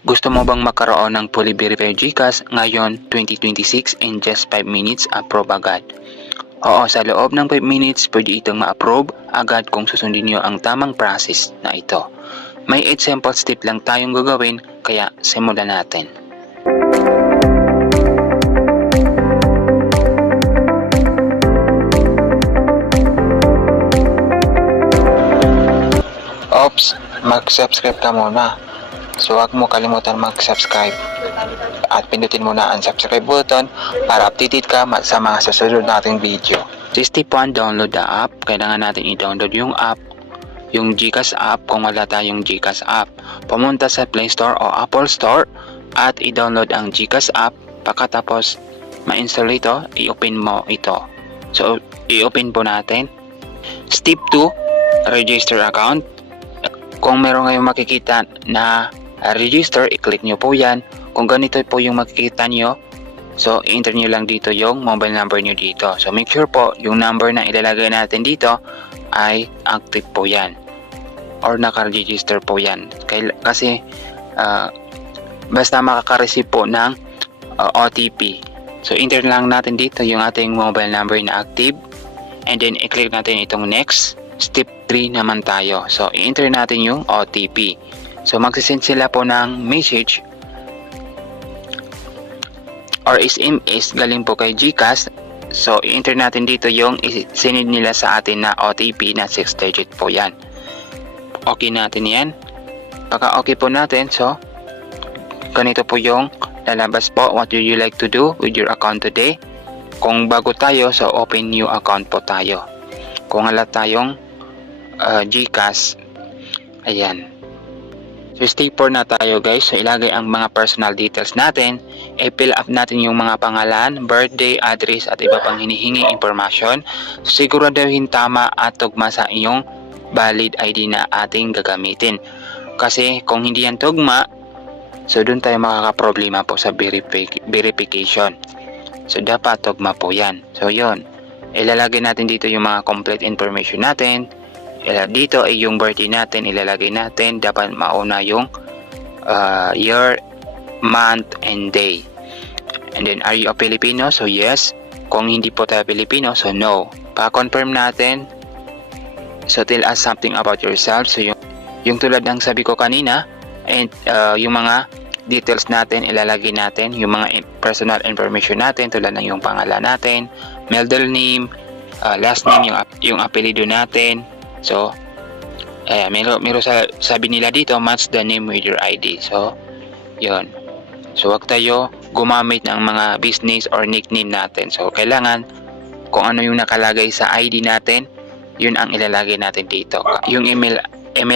Gusto mo bang magkaroon ng fully verified GCash ngayon 2026 in just 5 minutes approve agad? Oo, sa loob ng 5 minutes pwede itong ma-approve agad kung susundin nyo ang tamang process na ito. May 8 simple step lang tayong gagawin kaya simulan natin. Oops, mag-subscribe ka muna. So huwag mo kalimutan mag-subscribe at pindutin mo na ang subscribe button para updated ka sa mga susunod nating video. So step 1, download the app. Kailangan natin i-download yung app, yung GCash app kung wala tayong GCash app. Pumunta sa Play Store o Apple Store at i-download ang GCash app. Pagkatapos ma-install ito, i-open mo ito. So i-open po natin. Step 2, register account. Kung meron kayong makikita na register, i-click nyo po yan. Kung ganito po yung makikita nyo, so i-enter nyo lang dito yung mobile number nyo dito. So make sure po yung number na ilalagay natin dito ay active po yan or naka-register po yan. Kasi basta makaka-receive po ng OTP. So enter lang natin dito yung ating mobile number na active and then i-click natin itong next. Step 3 naman tayo. So i-enter natin yung OTP. So magsisend sila po ng message or SMS galing po kay GCash. So i-enter natin dito yung sinend nila sa atin na OTP na 6 digit po yan. Okay natin yan. Pagka okay po natin, so ganito po yung lalabas po. What would you like to do with your account today? Kung bago tayo, so open new account po tayo. Kung wala tayong GCash, ayan. So step 4 na tayo guys. So ilagay ang mga personal details natin. I-fill up natin yung mga pangalan, birthday, address at iba pang hinihingi information. So, siguraduhin tama at tugma sa iyong valid ID na ating gagamitin. Kasi kung hindi yan tugma, so doon tayo makakaproblema po sa verification. So dapat tugma po yan. So yun, ilalagay natin dito yung mga complete information natin. Dito ay yung birthday natin, ilalagay natin. Dapat mauna yung year, month, and day. And then, are you a Filipino? So yes. Kung hindi po tayo Filipino, so no. Pa-confirm natin. So tell us something about yourself. So yung tulad ng sabi ko kanina, and yung mga details natin, ilalagay natin. Yung mga personal information natin, tulad ng yung pangalan natin, middle name, last name, yung apelido natin. So, meron sabi nila dito, match the name with your ID. So, yun. So, wag tayo gumamit ng mga business or nickname natin. So, kailangan kung ano yung nakalagay sa ID natin, yun ang ilalagay natin dito. Yung email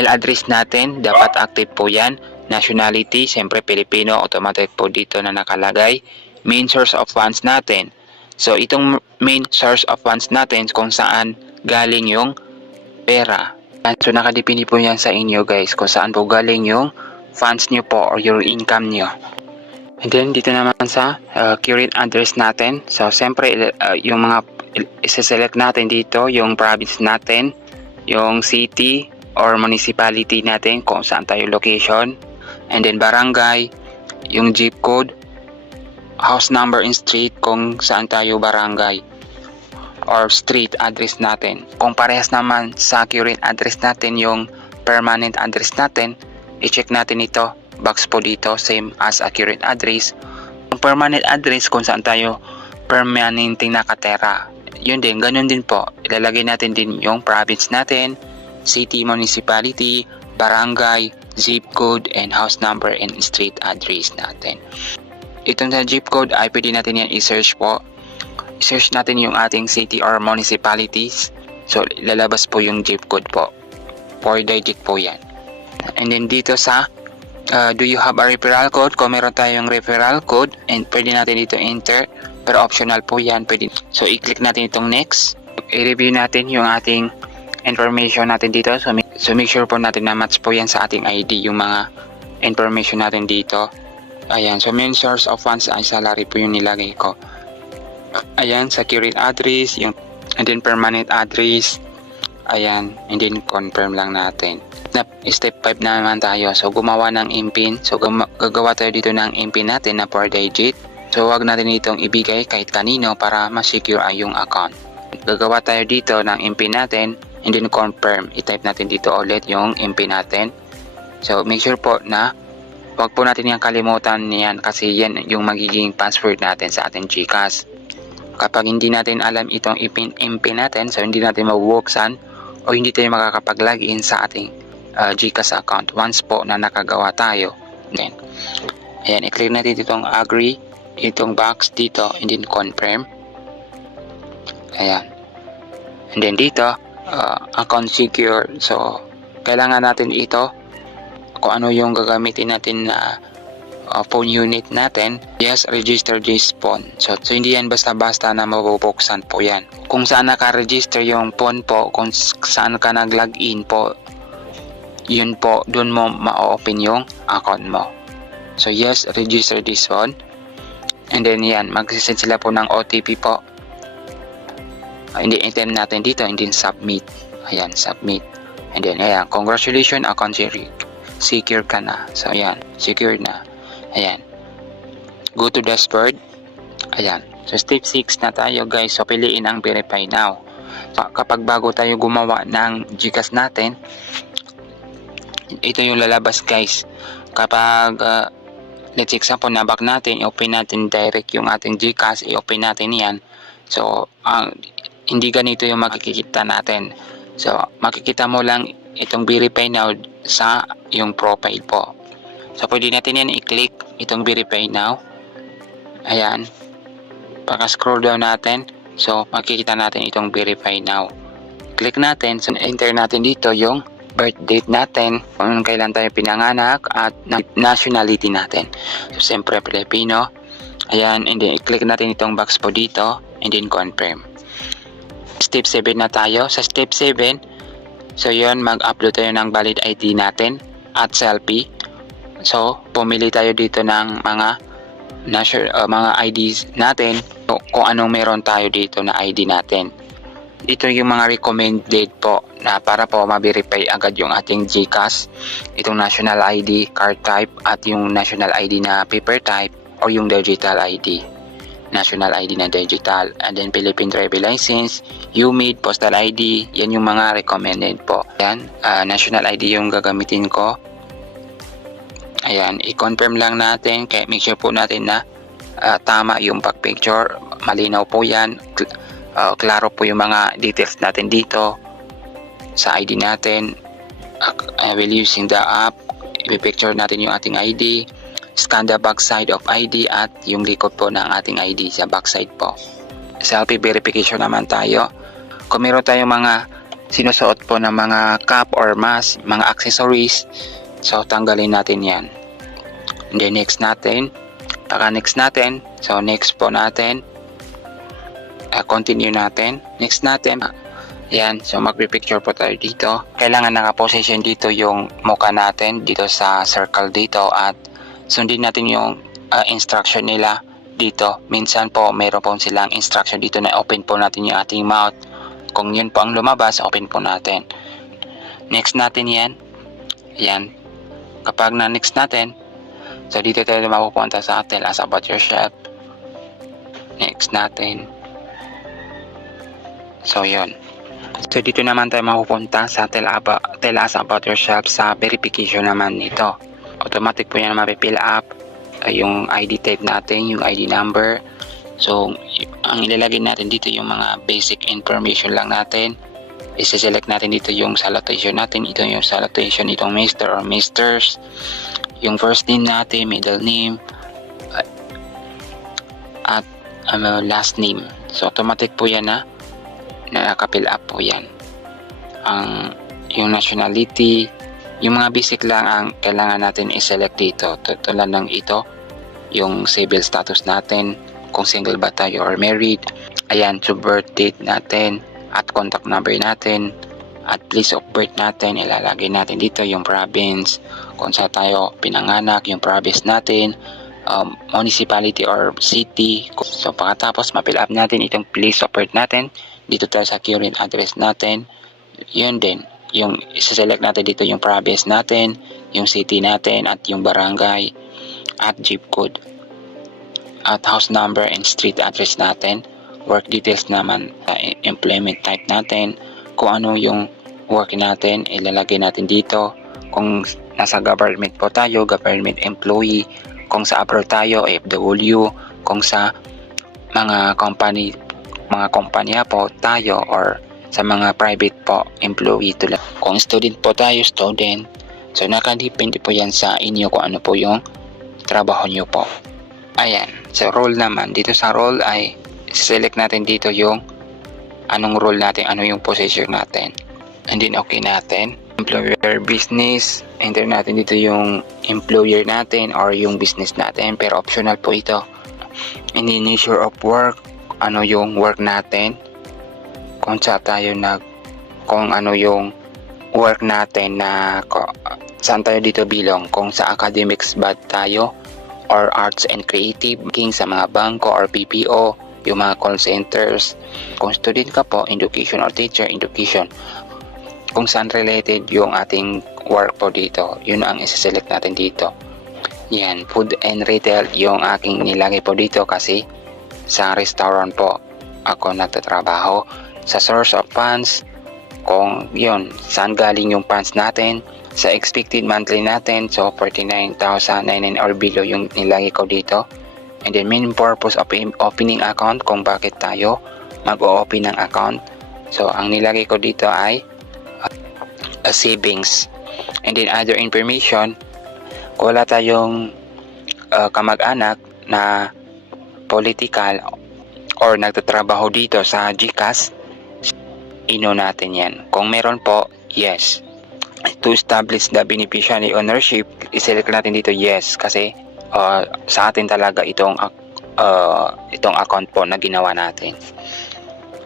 address natin, dapat active po yan. Nationality, siyempre Filipino, automatic po dito na nakalagay. Main source of funds natin. So, itong main source of funds natin kung saan galing yung pera. So nakadepende po yan sa inyo guys kung saan po galing yung funds nyo po or your income nyo. And then dito naman sa current address natin. So siyempre yung mga isa-select natin dito yung province natin, yung city or municipality natin kung saan tayo location. And then barangay, yung zip code, house number and street kung saan tayo barangay or street address natin. Kung parehas naman sa current address natin yung permanent address natin, i-check natin ito. Box po dito, same as a current address. Yung permanent address kung saan tayo permanenteng nakatera. Yun din, ganun din po. Ilalagay natin din yung province natin, city, municipality, barangay, zip code, and house number and street address natin. Itong sa zip code ay pwede natin yan i-search po. I-search natin yung ating city or municipalities. So, lalabas po yung zip code po. 4 digit po yan. And then dito sa do you have a referral code? Kung meron tayong referral code, and pwede natin dito enter. Pero optional po yan. Pwede. So, i-click natin itong next. I-review natin yung ating information natin dito. So make sure po natin na match po yan sa ating ID. Yung mga information natin dito. Ayan. So, main source of funds ay salary po yung nilagay ko. Ayan, sa current address, and then permanent address, ayan, and then confirm lang natin. Step 5 na naman tayo. So, gumawa ng impin. So, gagawa tayo dito ng impin natin na 4 digit. So, wag natin itong ibigay kahit kanino para ma-secure ay yung account. Gagawa tayo dito ng impin natin and then confirm. I-type natin dito ulit yung impin natin. So, make sure po na wag po natin yung kalimutan niyan kasi yan yung magiging password natin sa ating GCash. Kapag hindi natin alam itong impin natin, so hindi natin mabubuksan o hindi tayo makakapag-login sa ating GCash account once po na nakagawa tayo. Then, ayan, i-click natin itong agree, itong box dito, and then confirm. Ayan. And then dito, account secure. So, kailangan natin ito, kung ano yung gagamitin natin na phone unit natin. Yes, register this phone. So hindi yan basta-basta na mabubuksan po yan. Kung saan naka-register yung phone po, kung saan ka nag-login po, yun po, dun mo ma-open yung account mo. So yes, register this phone. And then yan, mag-send sila po ng OTP po. And then item natin dito, and then submit. Ayan, submit. And then ayan, congratulations, account secure ka na. So ayan, secure na. Ayan. Go to dashboard. Ayan. So step 6 na tayo guys. So piliin ang verify now. So, kapag bago tayo gumawa ng GCash natin, ito yung lalabas guys. Kapag let's example na-back natin, i-open natin direct yung ating GCash, i-open natin yan. So hindi ganito yung makikita natin. So makikita mo lang itong verify now sa yung profile po. So pwede natin yan i-click itong verify now. Ayan. Pagka-scroll down natin, so makikita natin itong verify now. Click natin, so enter natin dito yung birth date natin, kung kailan tayo pinanganak, at nationality natin. So siyempre Filipino. Ayan, and then i-click natin itong box po dito, and then confirm. Step 7 na tayo. Sa step 7, so yun, mag-upload tayo ng valid ID natin at selfie. So, pumili tayo dito ng mga mga IDs natin, kung anong meron tayo dito na ID natin. Ito yung mga recommended po na para po ma-verify agad yung ating GCash. Itong national ID, card type, at yung national ID na paper type o yung digital ID. National ID na digital. And then Philippine driver license, UMID, postal ID, yan yung mga recommended po. Yan, national ID yung gagamitin ko. Ayan, i-confirm lang natin, kaya make sure po natin na tama yung pag-picture, malinaw po yan, klaro po yung mga details natin dito sa ID natin. I will using the app, i-picture natin yung ating ID, scan the backside of ID at yung likod po ng ating ID sa backside po. Selfie verification naman tayo. Kung meron tayong mga sinusuot po ng mga cap or mask, mga accessories, so tanggalin natin yan. And then next natin, next natin, so next po natin, continue natin, next natin, yan, so magpipicture po tayo dito. Kailangan nakaposition dito yung mukha natin dito sa circle dito at sundin natin yung instruction nila dito. Minsan po mayroon po silang instruction dito na open po natin yung ating mouth. Kung yun po ang lumabas, open po natin. Next natin yan. Yan. Kapag na next natin, so dito tayo mapupunta sa Tell Us About Yourself. Next natin. So yun. So dito naman tayo mapupunta sa Tell Us About Yourself sa verification naman nito. Automatic po yan mapipill up yung ID type natin, yung ID number. So ang ilalagay natin dito yung mga basic information lang natin. I-select natin dito yung salutation natin. Ito yung salutation, itong Mr. or Misters. Yung first name natin, middle name, at last name. So automatic po yan na naka-fill up po yan. Yung nationality, yung mga basic lang ang kailangan natin i-select dito. Tulad ng ito, yung civil status natin, kung single ba tayo or married. Ayan, so birth date natin, at contact number natin, at place of birth natin, ilalagay natin dito yung province, kung saan tayo pinanganak, yung province natin, municipality or city. So pagkatapos ma-fill up natin itong place of birth natin, dito tayo sa current address natin, yun din. yung isi-select natin dito yung province natin, yung city natin, at yung barangay, at zip code, at house number and street address natin. Work details naman, employment type natin, kung ano yung work natin, ilalagay natin dito. Kung nasa government po tayo, government employee. Kung sa abroad tayo, FW. Kung sa mga kumpanya po tayo, or sa mga private po employee, tulad kung student po tayo, student. So nakadepende po yan sa inyo kung ano po yung trabaho nyo po. Ayan, so role naman, dito sa role ay select natin dito yung anong role natin, ano yung position natin, and then okay natin. Employer, business, enter natin dito yung employer natin or yung business natin, pero optional po ito. And then nature of work, ano yung work natin, kung kung ano yung work natin, na saan tayo dito bilong, kung sa academics ba tayo or arts and creative, sa mga bangko or PPO, yung mga call centers. Kung student ka po, education or teacher, education. Kung saan related yung ating work po dito, yun ang isa-select natin dito. Yan, food and retail yung aking nilagay po dito kasi sa restaurant po ako nagtatrabaho. Sa source of funds, kung yun, saan galing yung funds natin. Sa expected monthly natin, so 49,099 or below yung nilagay ko dito. And then main purpose of opening account, kung bakit tayo mag-o-open ng account. So ang nilagay ko dito ay savings. And then other information, kung wala tayong kamag-anak na political or nagtatrabaho dito sa GCash, ino natin yan. Kung meron po, yes. To establish the beneficiary ownership, iselect natin dito yes, kasi sa atin talaga itong account po na ginawa natin.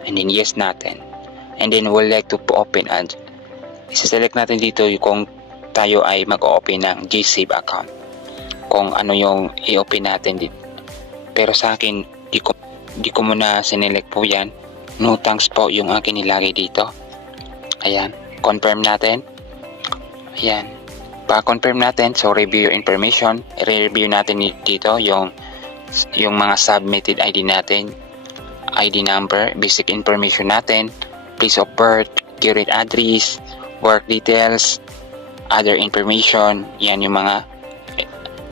And then yes natin. And then we'll like to open and isa-select natin dito kung tayo ay mag-open ng GSave account, kung ano yung i-open natin dito. Pero sa akin, di ko muna sinelect po yan. No thanks po yung akin nilagay dito. Ayan, confirm natin. Ayan, pa-confirm natin. So review your information, re-review natin dito yung mga submitted ID natin, ID number, basic information natin, place of birth, current address, work details, other information. Yan yung mga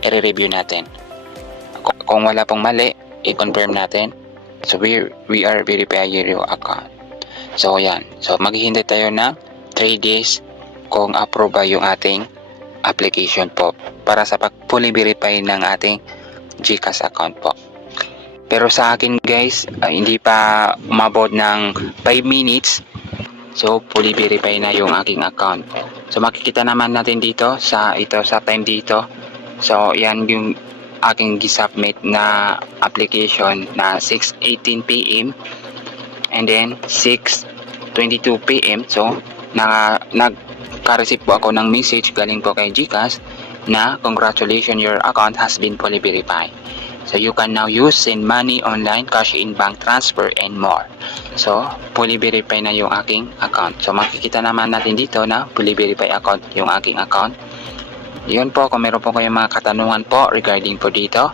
i-review natin. Kung wala pong mali, i-confirm natin. So we are verifying your account. So yan, so maghihintay tayo ng 3 days kung approve ba yung ating application po para sa fully verify ng ating GCash account po. Pero sa akin guys, hindi pa umabot ng 5 minutes. So fully verify na yung aking account. So makikita naman natin dito sa time dito. So yan yung aking gisubmit na application na 6:18 PM and then 6:22 PM. So nagka-receive po ako ng message galing po kay GCash na congratulations, your account has been fully verified. So you can now use send money online, cash in, bank transfer, and more. So fully verify na yung aking account. So makikita naman natin dito na fully verify account yung aking account. Yun po, kung meron po kayong mga katanungan po regarding po dito,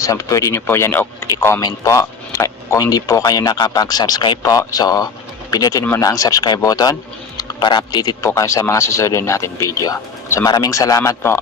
so pwede nyo po yan i-comment po. Kung hindi po kayo nakapag-subscribe po, so pindutin mo na ang subscribe button para updated po kayo sa mga susunod natin video. So maraming salamat po.